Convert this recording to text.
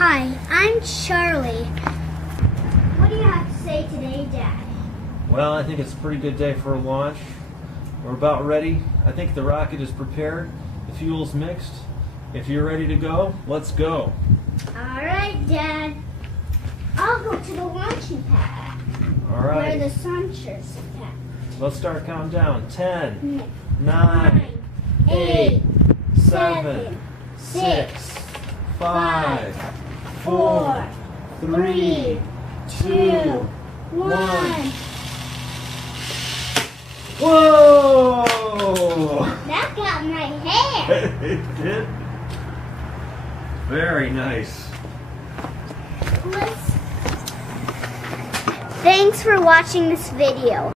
Hi, I'm Charlie. What do you have to say today, Dad? Well, I think it's a pretty good day for a launch. We're about ready. I think the rocket is prepared. The fuel's mixed. If you're ready to go, let's go. All right, Dad. I'll go to the launching pad. All right. Where the launchers at. Let's start counting down. 10, 9, 9, 8, 7, 6, 5, 4, 3, 2, 1. Whoa! That got my hair. It did? Very nice. Thanks for watching this video.